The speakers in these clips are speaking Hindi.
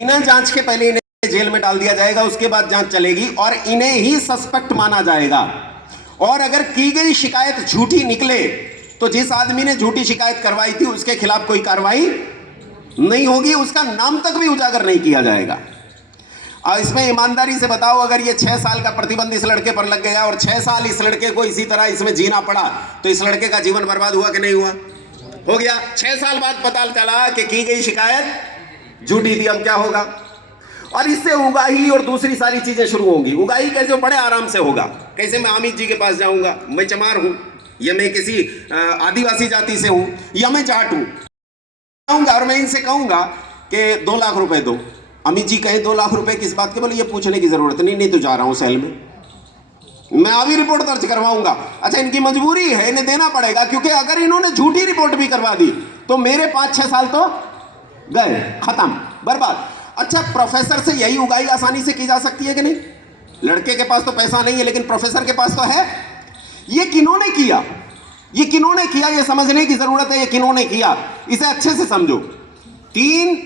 बिना जांच के पहले इन्हें जेल में डाल दिया जाएगा, उसके बाद जांच चलेगी और इन्हें ही सस्पेक्ट माना जाएगा। और अगर की गई शिकायत झूठी निकले तो जिस आदमी ने झूठी शिकायत करवाई थी उसके खिलाफ कोई कार्रवाई नहीं होगी, उसका नाम तक भी उजागर नहीं किया जाएगा। और इसमें ईमानदारी से बताओ, अगर ये 6 साल का प्रतिबंध इस लड़के पर लग गया और 6 साल इस लड़के को इसी तरह इसमें जीना पड़ा तो इस लड़के का जीवन बर्बाद हुआ कि नहीं हुआ? हो गया। 6 साल बाद पता चला कि की गई शिकायत झूठी थी, अब क्या होगा? और इससे उगाही और दूसरी सारी चीजें शुरू होंगी। उगाही कैसे? बड़े आराम से होगा। कैसे? मैं अमित जी के पास जाऊंगा, मैं चमार हूं या मैं किसी आदिवासी जाति से हूं या मैं जाट हूं, और मैं इनसे कहूंगा कि 2 लाख रुपए दो। अमित जी कहे 2 लाख रुपए किस बात के? बोले ये पूछने की जरूरत नहीं, नहीं तो जा रहा हूं सेल में, मैं अभी रिपोर्ट दर्ज करवाऊंगा। अच्छा, इनकी मजबूरी है, इन्हें देना पड़ेगा, क्योंकि अगर इन्होंने झूठी रिपोर्ट भी करवा दी तो मेरे 5-6 साल तो गए, खत्म, बर्बाद। अच्छा, प्रोफेसर से यही उगाही आसानी से की जा सकती है कि नहीं? लड़के के पास तो पैसा नहीं है लेकिन प्रोफेसर के पास तो है। ये किन्होंने किया? ये किन्होंने किया, ये समझने की जरूरत है। ये किन्होंने किया, इसे अच्छे से समझो। 3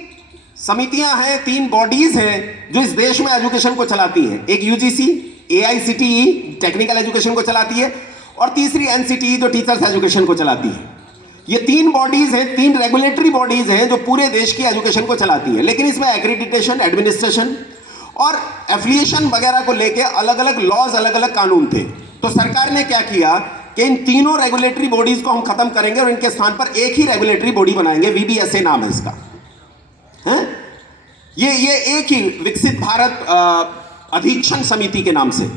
समितियां हैं, 3 बॉडीज हैं जो इस देश में एजुकेशन को चलाती हैं। एक यूजीसी, AICTE टेक्निकल एजुकेशन को चलाती है, और तीसरी NCTE जो टीचर्स एजुकेशन को चलाती है। ये 3 बॉडीज हैं, 3 रेगुलेटरी बॉडीज हैं जो पूरे देश की एजुकेशन को चलाती है। लेकिन इसमें एक्रेडिटेशन, एडमिनिस्ट्रेशन और एफिलिएशन वगैरह को लेके अलग अलग लॉज, अलग अलग कानून थे। तो सरकार ने क्या किया कि इन तीनों रेगुलेटरी बॉडीज को हम खत्म करेंगे और इनके स्थान पर एक ही रेगुलेटरी बॉडी बनाएंगे, VBSA नाम है इसका। हैं? ये एक ही विकसित भारत अधीक्षण समिति के नाम से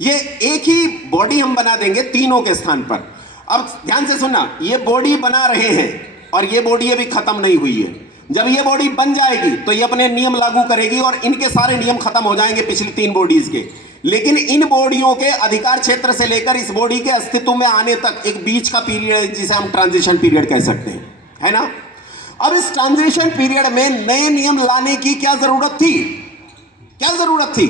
ये एक ही बॉडी हम बना देंगे तीनों के स्थान पर। अब ध्यान से सुनना, ये बॉडी बना रहे हैं और ये बॉडी अभी खत्म नहीं हुई है। जब ये बॉडी बन जाएगी तो ये अपने नियम लागू करेगी और इनके सारे नियम खत्म हो जाएंगे पिछली 3 बॉडीज के। लेकिन इन बॉडियों के अधिकार क्षेत्र से लेकर इस बॉडी के अस्तित्व में आने तक एक बीच का पीरियड है जिसे हम ट्रांजिशन पीरियड कह सकते हैं, है ना? अब इस ट्रांजिशन पीरियड में नए नियम लाने की क्या जरूरत थी? क्या जरूरत थी?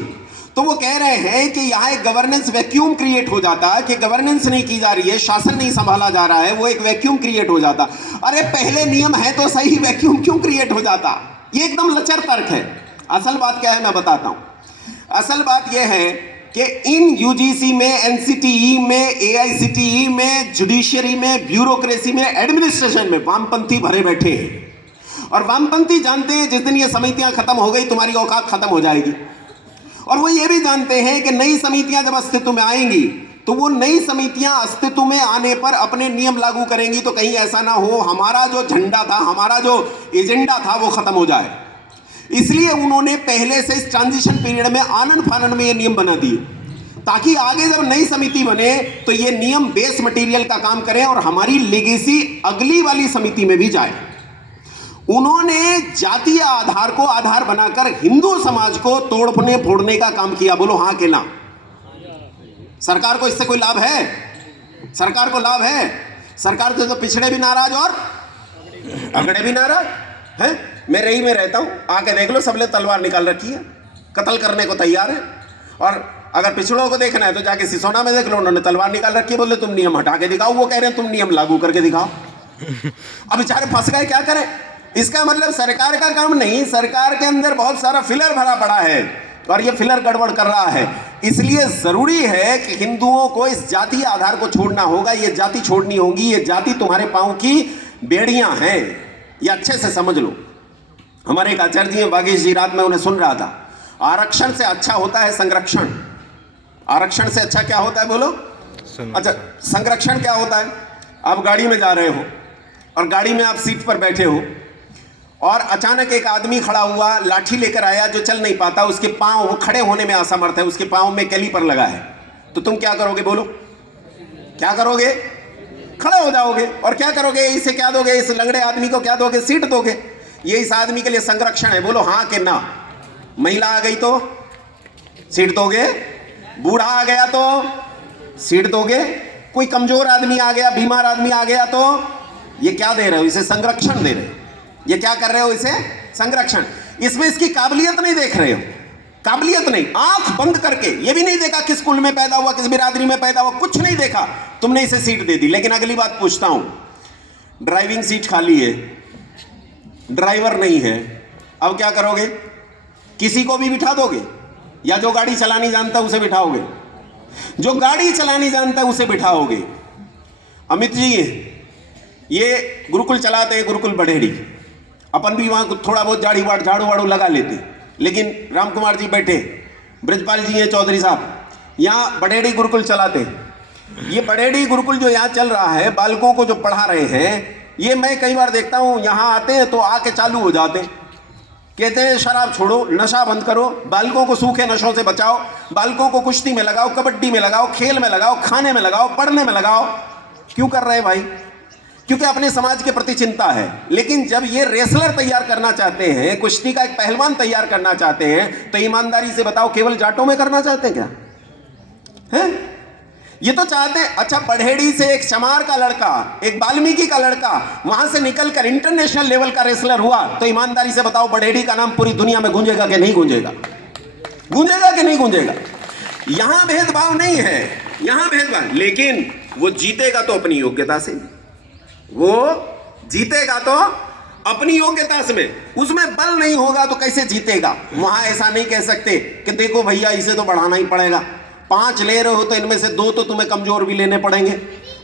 तो वो कह रहे हैं कि यहां एक गवर्नेंस वैक्यूम क्रिएट हो जाता है कि गवर्नेंस नहीं की जा रही है, शासन नहीं संभाला जा रहा है, वो एक वैक्यूम क्रिएट हो जाता। अरे पहले नियम है तो सही, वैक्यूम क्यों क्रिएट हो जाता? ये एकदम लचर तर्क है। असल बात क्या है मैं बताता हूं। असल बात यह है कि इन UGC में, NCTE में, AICTE में, जुडिशियरी में, ब्यूरोक्रेसी में, एडमिनिस्ट्रेशन में वामपंथी भरे बैठे हैं। और वामपंथी जानते हैं जिस दिन ये समितियां खत्म हो गई तुम्हारी औकात खत्म हो जाएगी। और वो ये भी जानते हैं कि नई समितियां जब अस्तित्व में आएंगी तो वो नई समितियां अस्तित्व में आने पर अपने नियम लागू करेंगी तो कहीं ऐसा ना हो हमारा जो झंडा था, हमारा जो एजेंडा था वो खत्म हो जाए। इसलिए उन्होंने पहले से इस ट्रांजिशन पीरियड में आनन फानन में ये नियम बना दिए ताकि आगे जब नई समिति बने तो ये नियम बेस मटेरियल का काम करें और हमारी लेगेसी अगली वाली समिति में भी जाए। उन्होंने जातीय आधार को आधार बनाकर हिंदू समाज को तोड़ने फोड़ने का काम किया। बोलो हाँ कि ना? सरकार को इससे कोई लाभ है? सरकार को लाभ है? सरकार से तो पिछड़े भी नाराज और अगड़े भी नाराज हैं। मैं रही में रहता हूं, आके देख लो, सबने तलवार निकाल रखी है, कत्ल करने को तैयार है। और अगर पिछड़ों को देखना है तो जाके सिसोना में देख लो, उन्होंने तलवार निकाल रखी है, बोले तुम नियम हटा के दिखाओ। वो कह रहे हैं तुम नियम लागू करके दिखाओ। अब बेचारे फंस गए, क्या करें? इसका मतलब सरकार का काम नहीं, सरकार के अंदर बहुत सारा फिलर भरा पड़ा है और ये फिलर गड़बड़ कर रहा है। इसलिए जरूरी है कि हिंदुओं को इस जातीय आधार को छोड़ना होगा। ये जाति छोड़नी होगी। ये जाति तुम्हारे पांव की बेड़ियां हैं, ये अच्छे से समझ लो। हमारे एक आचार्य जी हैं बागेश जी, रात में उन्हें सुन रहा था। आरक्षण से अच्छा होता है संरक्षण। आरक्षण से अच्छा क्या होता है बोलो? अच्छा, संरक्षण क्या होता है? आप गाड़ी में जा रहे हो और गाड़ी में आप सीट पर बैठे हो और अचानक एक आदमी खड़ा हुआ, लाठी लेकर आया जो चल नहीं पाता, उसके पांव खड़े होने में असमर्थ है, उसके पांव में कैलीपर लगा है, तो तुम क्या करोगे बोलो? क्या करोगे? खड़े हो जाओगे। और क्या करोगे? इसे क्या दोगे? इस लंगड़े आदमी को क्या दोगे? सीट दोगे। ये इस आदमी के लिए संरक्षण है। बोलो हाँ कि ना? महिला आ गई तो सीट दोगे, बूढ़ा आ गया तो सीट दोगे, कोई कमजोर आदमी आ गया, बीमार आदमी आ गया तो ये क्या दे रहे हो? इसे संरक्षण दे रहे हो। ये क्या कर रहे हो? इसे संरक्षण। इसमें इसकी काबिलियत नहीं देख रहे हो, काबिलियत नहीं, आंख बंद करके। ये भी नहीं देखा किस कुल में पैदा हुआ, किस बिरादरी में पैदा हुआ, कुछ नहीं देखा, तुमने इसे सीट दे दी। लेकिन अगली बात पूछता हूं, ड्राइविंग सीट खाली है, ड्राइवर नहीं है, अब क्या करोगे? किसी को भी बिठा दोगे या जो गाड़ी चलानी जानता है उसे बिठाओगे? जो गाड़ी चलानी जानता है उसे बिठाओगे। अमित जी ये गुरुकुल चलाते हैं, गुरुकुल बड़ेड़ी, अपन भी वहां थोड़ा बहुत झाड़ू वाड़ू लगा लेते, लेकिन राम कुमार जी बैठे, ब्रजपाल जी हैं, चौधरी साहब यहाँ बड़ेड़ी गुरुकुल चलाते। ये बड़ेड़ी गुरुकुल जो यहाँ चल रहा है, बालकों को जो पढ़ा रहे हैं, ये मैं कई बार देखता हूँ यहाँ आते हैं तो आके चालू हो जाते, कहते हैं शराब छोड़ो, नशा बंद करो, बालकों को सूखे नशों से बचाओ, बालकों को कुश्ती में लगाओ, कबड्डी में लगाओ, खेल में लगाओ, खाने में लगाओ, पढ़ने में लगाओ। क्यों कर रहे हैं भाई? क्योंकि अपने समाज के प्रति चिंता है। लेकिन जब ये रेसलर तैयार करना चाहते हैं, कुश्ती का एक पहलवान तैयार करना चाहते हैं, तो ईमानदारी से बताओ केवल जाटों में करना चाहते हैं क्या? है? ये तो चाहते हैं। अच्छा, बड़ेड़ी से एक चमार का लड़का, एक वाल्मीकि का लड़का वहां से निकलकर इंटरनेशनल लेवल का रेसलर हुआ, तो ईमानदारी से बताओ बड़ेड़ी का नाम पूरी दुनिया में गूंजेगा कि नहीं गूंजेगा? गूंजेगा कि नहीं गूंजेगा? यहां भेदभाव नहीं है, यहां भेदभाव, लेकिन वो जीतेगा तो अपनी योग्यता से, वो जीतेगा तो अपनी योग्यता से, उसमें बल नहीं होगा तो कैसे जीतेगा? वहां ऐसा नहीं कह सकते कि देखो भैया इसे तो बढ़ाना ही पड़ेगा, 5 ले रहे हो तो इनमें से 2 तो तुम्हें कमजोर भी लेने पड़ेंगे,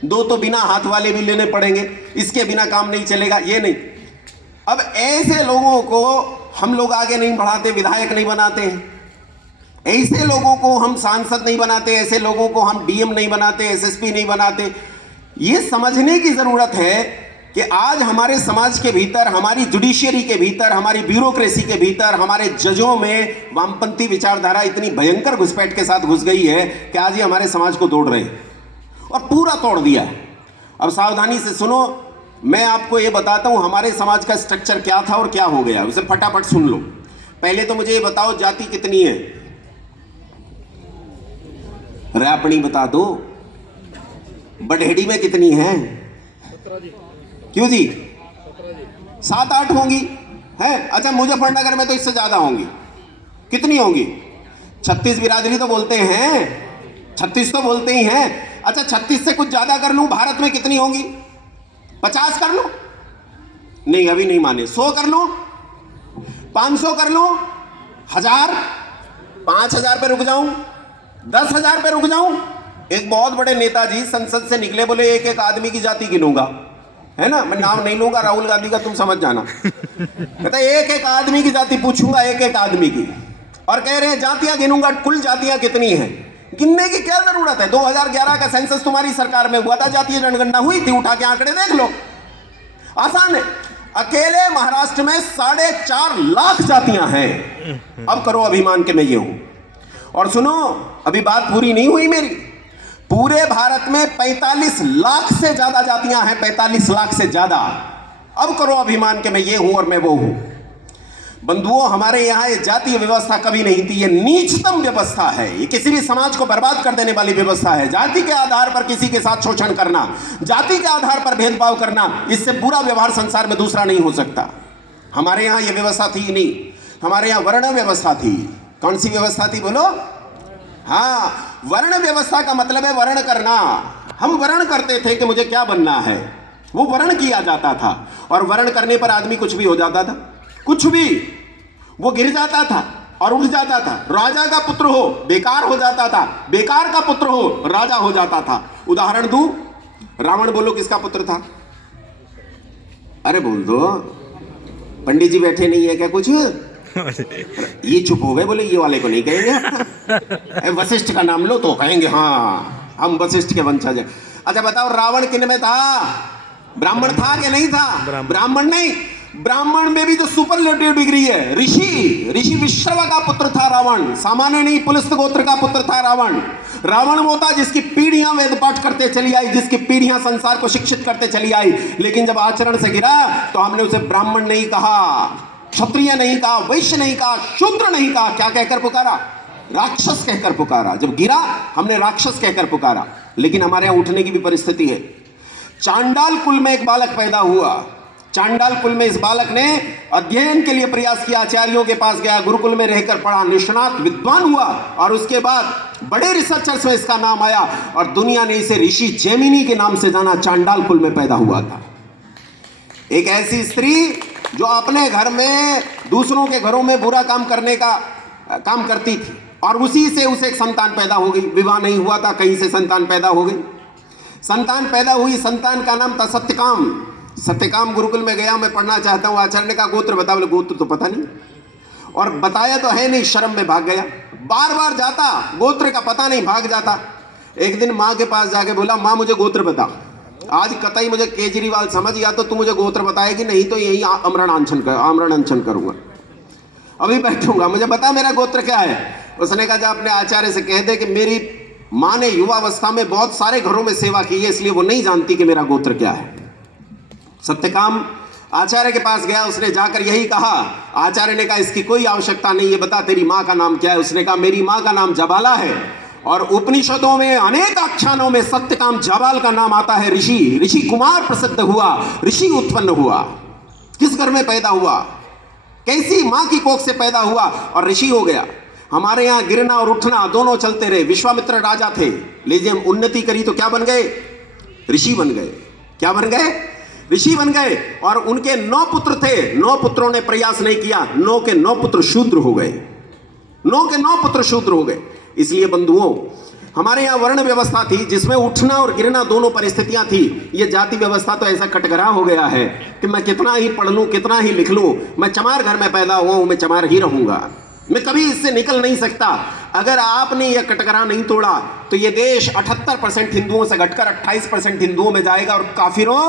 2 तो बिना हाथ वाले भी लेने पड़ेंगे, इसके बिना काम नहीं चलेगा, ये नहीं। अब ऐसे लोगों को हम लोग आगे नहीं बढ़ाते, विधायक नहीं बनाते हैं, ऐसे लोगों को हम सांसद नहीं बनाते, ऐसे लोगों को हम डीएम नहीं बनाते, एसएसपी नहीं बनाते। ये समझने की जरूरत है कि आज हमारे समाज के भीतर, हमारी जुडिशियरी के भीतर, हमारी ब्यूरोक्रेसी के भीतर, हमारे जजों में वामपंथी विचारधारा इतनी भयंकर घुसपैठ के साथ घुस गई है कि आज ये हमारे समाज को तोड़ रहे हैं और पूरा तोड़ दिया है। अब सावधानी से सुनो, मैं आपको ये बताता हूं हमारे समाज का स्ट्रक्चर क्या था और क्या हो गया, उसे फटाफट सुन लो। पहले तो मुझे ये बताओ जाति कितनी है? रैपणी बता दो। बड़ेड़ी में कितनी है? क्यों जी? 7-8 होंगी है। अच्छा, मुजफ्फरनगर में तो इससे ज्यादा होंगी। कितनी होंगी? 36 बिरादरी तो बोलते हैं, 36 तो बोलते ही हैं। अच्छा, 36 से कुछ ज्यादा कर लूं, भारत में कितनी होंगी? 50 कर लूं? नहीं, अभी नहीं माने। 100 कर लूं? 500 कर लूं? 1000? 5000 पे रुक जाऊं? 10,000 पे रुक जाऊं? एक बहुत बड़े नेताजी संसद से निकले, बोले एक एक आदमी की जाति गिनूंगा, है ना, मैं नाम नहीं लूंगा राहुल गांधी का, तुम समझ जाना। कहता एक एक आदमी की जाति पूछूंगा, एक एक आदमी की, और कह रहे हैं जातियां गिनूंगा, कुल जातियां कितनी हैं? गिनने की क्या जरूरत है? 2011 का सेंसस तुम्हारी सरकार में हुआ था, जातीय जनगणना हुई थी, उठा के आंकड़े देख लो, आसान है। अकेले महाराष्ट्र में 4.5 लाख जातियां हैं। अब करो अभिमान के मैं ये हूं। और सुनो, अभी बात पूरी नहीं हुई मेरी। पूरे भारत में 45 लाख से ज्यादा जातियां हैं, 45 लाख से ज्यादा। अब करो अभिमान के मैं ये हूं और मैं वो हूं। बंधुओं, हमारे यहां ये जातीय व्यवस्था कभी नहीं थी। ये नीचतम व्यवस्था है, ये किसी भी समाज को बर्बाद कर देने वाली व्यवस्था है। जाति के आधार पर किसी के साथ शोषण करना, जाति के आधार पर भेदभाव करना, इससे बुरा व्यवहार संसार में दूसरा नहीं हो सकता। हमारे यहां ये व्यवस्था थी नहीं, हमारे यहां वर्ण व्यवस्था थी। कौन सी व्यवस्था थी बोलो? हाँ, वर्ण व्यवस्था का मतलब है वर्ण करना। हम वर्ण करते थे कि मुझे क्या बनना है, वो वर्ण किया जाता था, और वर्ण करने पर आदमी कुछ भी हो जाता था, कुछ भी, वो गिर जाता था और उठ जाता था। राजा का पुत्र हो बेकार हो जाता था, बेकार का पुत्र हो राजा हो जाता था। उदाहरण दूं, रावण बोलो किसका पुत्र था? अरे बोल दो, पंडित जी बैठे नहीं है क्या कुछ? ये चुप हो गए, बोले ये वाले को नहीं कहेंगे। वशिष्ठ का नाम लो तो कहेंगे हाँ हम वशिष्ठ के वंशज हैं। अच्छा बताओ, रावण किन में था? ब्राह्मण था कि नहीं था? ब्राह्मण नहीं, ब्राह्मण में भी तो सुपरलेटिव डिग्री है। ऋषि विश्रवा का पुत्र था रावण, सामान्य नहीं, पुलस्त गोत्र का पुत्र था रावण। रावण वो था जिसकी पीढ़ियां वेद पाठ करते चली आई, जिसकी पीढ़ियां संसार को शिक्षित करते चली आई, लेकिन जब आचरण से गिरा तो हमने उसे ब्राह्मण नहीं कहा, क्षत्रिय नहीं कहा, वैश्य नहीं कहा, शूद्र नहीं कहा। क्या कहकर पुकारा? राक्षस कहकर पुकारा। जब गिरा हमने राक्षस कहकर पुकारा। लेकिन हमारे यहां उठने की भी परिस्थिति है। चांडाल कुल में एक बालक पैदा हुआ। चांडाल कुल में इस बालक ने अध्ययन के लिए प्रयास किया, आचार्यों के पास गया, गुरुकुल में रहकर पढ़ा, निष्णात विद्वान हुआ, और उसके बाद बड़े रिसर्चर्स में इसका नाम आया और दुनिया ने इसे ऋषि जैमिनी के नाम से जाना। चांडाल कुल में पैदा हुआ था। एक ऐसी स्त्री जो अपने घर में दूसरों के घरों में बुरा काम करने का काम करती थी, और उसी से उसे एक संतान पैदा हो गई। विवाह नहीं हुआ था, कहीं से संतान पैदा हो गई। संतान पैदा हुई, संतान का नाम था सत्यकाम। सत्यकाम गुरुकुल में गया, मैं पढ़ना चाहता हूँ। आचार्य ने कहा गोत्र बता, बोले गोत्र तो पता नहीं, और बताया तो है नहीं, शर्म में भाग गया। बार बार जाता, गोत्र का पता नहीं, भाग जाता। एक दिन माँ के पास जाके बोला, माँ मुझे गोत्र बता, आज कतई मुझे केजरीवाल समझ, या तो तू मुझे गोत्र बताएगी, नहीं तो यही आमरण अनशन करूंगा, अभी बैठूंगा, मुझे बता मेरा गोत्र क्या है। उसने कहा जा अपने आचार्य से कह दे कि मेरी माँ ने युवावस्था में बहुत सारे घरों में सेवा की है, इसलिए वो नहीं जानती कि मेरा गोत्र क्या है। सत्यकाम आचार्य के पास गया, उसने जाकर यही कहा। आचार्य ने कहा इसकी कोई आवश्यकता नहीं है, बता तेरी माँ का नाम क्या है। उसने कहा मेरी माँ का नाम जबाला है, और उपनिषदों में अनेक आख्यानों में सत्यकाम जाबाल का नाम आता है। ऋषि, ऋषि कुमार प्रसिद्ध हुआ, ऋषि उत्पन्न हुआ। किस घर में पैदा हुआ, कैसी माँ की कोख से पैदा हुआ और ऋषि हो गया। हमारे यहाँ गिरना और उठना दोनों चलते रहे। विश्वामित्र राजा थे, लेकिन उन्नति करी तो क्या बन गए, ऋषि बन गए। क्या बन गए, ऋषि बन गए। और उनके 9 पुत्र थे, 9 पुत्रों ने प्रयास नहीं किया, 9 के 9 पुत्र शूद्र हो गए, 9 के 9 पुत्र शूद्र हो गए। इसलिए बंधुओं, हमारे यहाँ वर्ण व्यवस्था थी जिसमें उठना और गिरना दोनों परिस्थितियां थी। ये जाति व्यवस्था तो ऐसा कटघरा हो गया है कि मैं कितना ही पढ़ लूं, कितना ही लिख लूं, मैं चमार घर में पैदा हुआ हूं, मैं चमार ही रहूंगा, मैं कभी इससे निकल नहीं सकता। अगर आपने यह कटघरा नहीं तोड़ा तो ये देश 78% हिंदुओं से घटकर 28% हिंदुओं में जाएगा, और काफिरों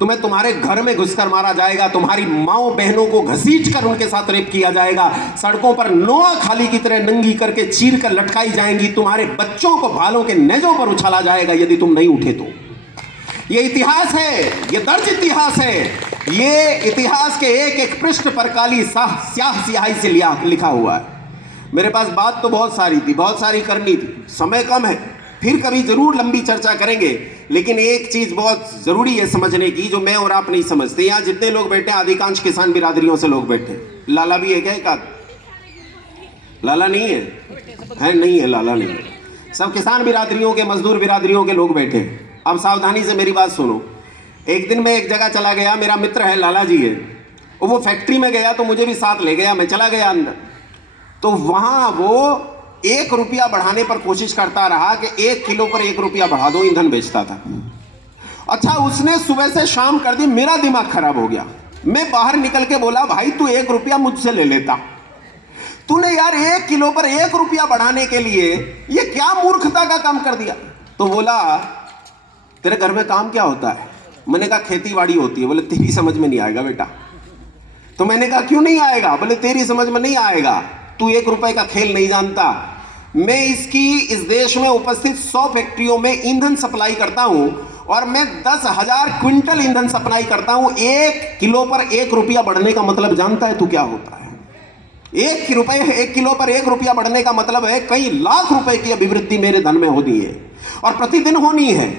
तुम्हें तुम्हारे घर में घुसकर मारा जाएगा, तुम्हारी माओ बहनों को घसीट कर उनके साथ रेप किया जाएगा, सड़कों पर नोआ खाली की तरह नंगी करके चीर कर लटकाई जाएंगी, तुम्हारे बच्चों को भालों के नेजों पर उछाला जाएगा यदि तुम नहीं उठे तो। ये इतिहास है, ये दर्ज इतिहास है। ये इतिहास के एक एक पृष्ठ पर काली स्याह स्याही से लिखा हुआ है। मेरे पास बात तो बहुत सारी थी, बहुत सारी करनी थी, समय कम है, फिर कभी जरूर लंबी चर्चा करेंगे। लेकिन एक चीज बहुत जरूरी है समझने की, जो मैं और आप नहीं समझते। यहाँ जितने लोग बैठे हैं अधिकांश किसान बिरादरियों से लोग बैठे। लाला भी है क्या एक आध? लाला नहीं है, नहीं है, लाला नहीं है। सब किसान बिरादरियों के, मजदूर बिरादरियों के लोग बैठे। अब सावधानी से मेरी बात सुनो। एक दिन मैं एक जगह चला गया, मेरा मित्र है, लाला जी है, वो फैक्ट्री में गया तो मुझे भी साथ ले गया। मैं चला गया अंदर, तो वहां वो 1 रुपया बढ़ाने पर कोशिश करता रहा कि 1 किलो पर 1 रुपया बढ़ा दो, ईंधन बेचता था। अच्छा, उसने सुबह से शाम कर दी, मेरा दिमाग खराब हो गया। मैं बाहर निकल के बोला, भाई तू 1 रुपया मुझसे ले लेता, तूने यार 1 किलो पर 1 रुपया बढ़ाने के लिए ये क्या मूर्खता का काम कर दिया। तो बोला तेरे घर में काम क्या होता है? मैंने कहा खेती बाड़ी होती है। बोले तेरी समझ में नहीं आएगा बेटा। तो मैंने कहा क्यों नहीं आएगा? बोले तेरी समझ में नहीं आएगा, तू 1 रुपए का खेल नहीं जानता। मैं इस देश में उपस्थित 100 फैक्ट्रियों में ईंधन सप्लाई करता हूं, और मैं 10,000 क्विंटल ईंधन सप्लाई करता हूं। 1 किलो पर 1 रुपया बढ़ने का मतलब जानता है तू क्या होता है? 1 किलो पर 1 रुपया बढ़ने का मतलब है कई लाख रुपए की अभिवृद्धि मेरे धन में होनी है, और प्रतिदिन होनी है।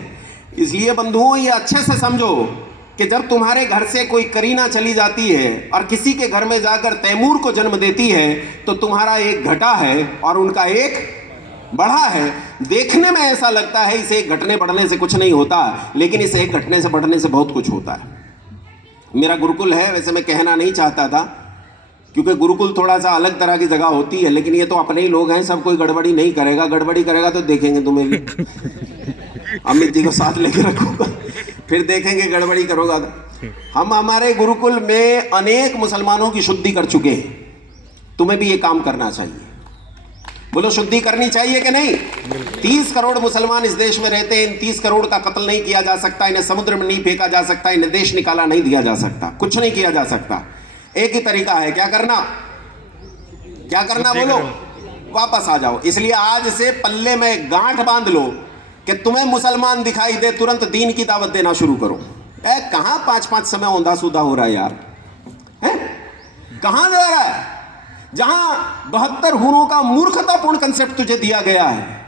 इसलिए बंधुओं, ये अच्छे से समझो कि जब तुम्हारे घर से कोई करीना चली जाती है और किसी के घर में जाकर तैमूर को जन्म देती है, तो तुम्हारा एक घटा है और उनका एक बढ़ा है। देखने में ऐसा लगता है इसे एक घटने बढ़ने से कुछ नहीं होता, लेकिन इसे एक घटने से बढ़ने से बहुत कुछ होता है। मेरा गुरुकुल है, वैसे मैं कहना नहीं चाहता था, क्योंकि गुरुकुल थोड़ा सा अलग तरह की जगह होती है, लेकिन ये तो अपने ही लोग हैं, सब कोई गड़बड़ी नहीं करेगा। गड़बड़ी करेगा तो देखेंगे तुम्हें भी, अमित जी को साथ लेके रखूंगा, फिर देखेंगे गड़बड़ी करोगा तो। हम हमारे गुरुकुल में अनेक मुसलमानों की शुद्धि कर चुके हैं, तुम्हें भी ये काम करना चाहिए। बोलो शुद्धि करनी चाहिए कि नहीं? 30 करोड़ मुसलमान इस देश में रहते हैं, इन 30 करोड़ का कत्ल नहीं किया जा सकता, इन्हें समुद्र में नहीं फेंका जा सकता, इन्हें देश निकाला नहीं दिया जा सकता, कुछ नहीं किया जा सकता। एक ही तरीका है, क्या करना? क्या करना बोलो? वापस आ जाओ। इसलिए आज से पल्ले में गांठ बांध लो कि तुम्हें मुसलमान दिखाई दे, तुरंत दीन की दावत देना शुरू करो। कहां 5-5 समय औंधा सूधा हो रहा है यार, कहां जा रहा है? जहां 72 हुरों का मूर्खतापूर्ण कंसेप्ट तुझे दिया गया है।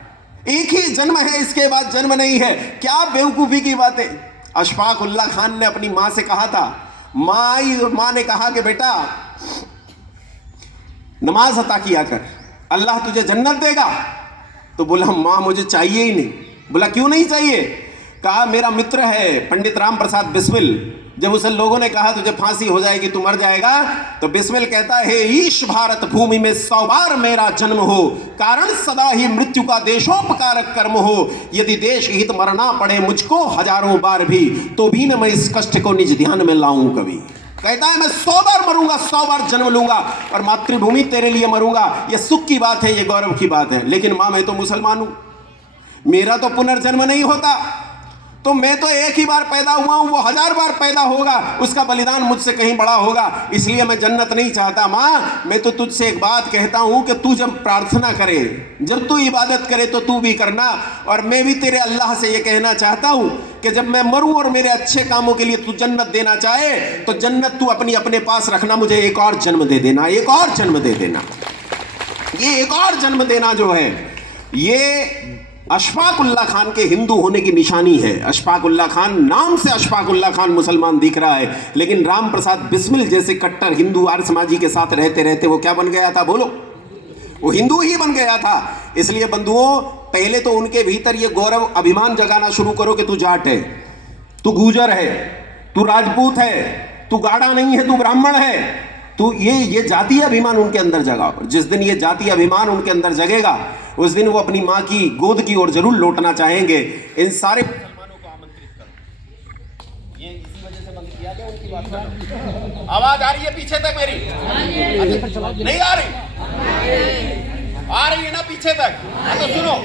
एक ही जन्म है, इसके बाद जन्म नहीं है। क्या बेवकूफी की बात है। अशफाक उल्ला खान ने अपनी मां से कहा था, मां ने कहा कि बेटा नमाज अता किया कर, अल्लाह तुझे जन्नत देगा। तो बोला मां मुझे चाहिए ही नहीं। बोला क्यों नहीं चाहिए? कहा मेरा मित्र है पंडित राम प्रसाद बिस्मिल, जब उसे लोगों ने कहा तुझे फांसी हो जाएगी, तू मर जाएगा, तो बिस्मिल कहता है ईश भारत भूमि में 100 बार मेरा जन्म हो, कारण सदा ही मृत्यु का देशोपकारक कर्म हो, यदि देश हित मरना पड़े मुझको हजारों बार भी, तो भी न मैं इस कष्ट को निज ध्यान में लाऊं कभी। कहता है मैं 100 बार मरूंगा, 100 बार जन्म लूंगा और मातृभूमि तेरे लिए मरूंगा। ये सुख की बात है, ये गौरव की बात है। लेकिन मां मैं तो मुसलमान हूं, मेरा तो पुनर्जन्म नहीं होता, तो मैं तो एक ही बार पैदा हुआ हूं, वो 1000 बार पैदा होगा, उसका बलिदान मुझसे कहीं बड़ा होगा, इसलिए मैं जन्नत नहीं चाहता। मां मैं तो तुझसे एक बात कहता हूं कि तू जब प्रार्थना करे, जब तू इबादत करे तो तू भी करना, और मैं भी तेरे अल्लाह से ये कहना चाहता हूं कि जब मैं मरूं और मेरे अच्छे कामों के लिए तू जन्नत देना चाहे तो जन्नत तू अपने पास रखना, मुझे एक और जन्म दे देना, एक और जन्म दे देना। ये एक और जन्म देना जो है ये अशफाक उल्लाह खान के हिंदू होने की निशानी है। अशफाक उल्लाह खान, नाम से अशफाक उल्लाह खान मुसलमान दिख रहा है, लेकिन राम प्रसाद बिस्मिल जैसे कट्टर हिंदू आर्य समाजी के साथ रहते रहते वो क्या बन गया था, बोलो, वो हिंदू ही बन गया था। इसलिए बंधुओं, पहले तो उनके भीतर ये गौरव अभिमान जगाना शुरू करो कि तू जाट है, तू गुर्जर है, तू राजपूत है, तू गाड़ा नहीं है, तू ब्राह्मण है, तो ये जातीय अभिमान उनके अंदर जगाओ। जिस दिन ये जातीय अभिमान उनके अंदर जगेगा उस दिन वो अपनी मां की गोद की ओर जरूर लौटना चाहेंगे। इन सारे मुसलमानों को आमंत्रित करो। ये इसी वजह से बंद किया गया, उनकी बात करो। आवाज आ रही है पीछे तक मेरी? नहीं आ रही? आ रही है ना पीछे तक? तो सुनो,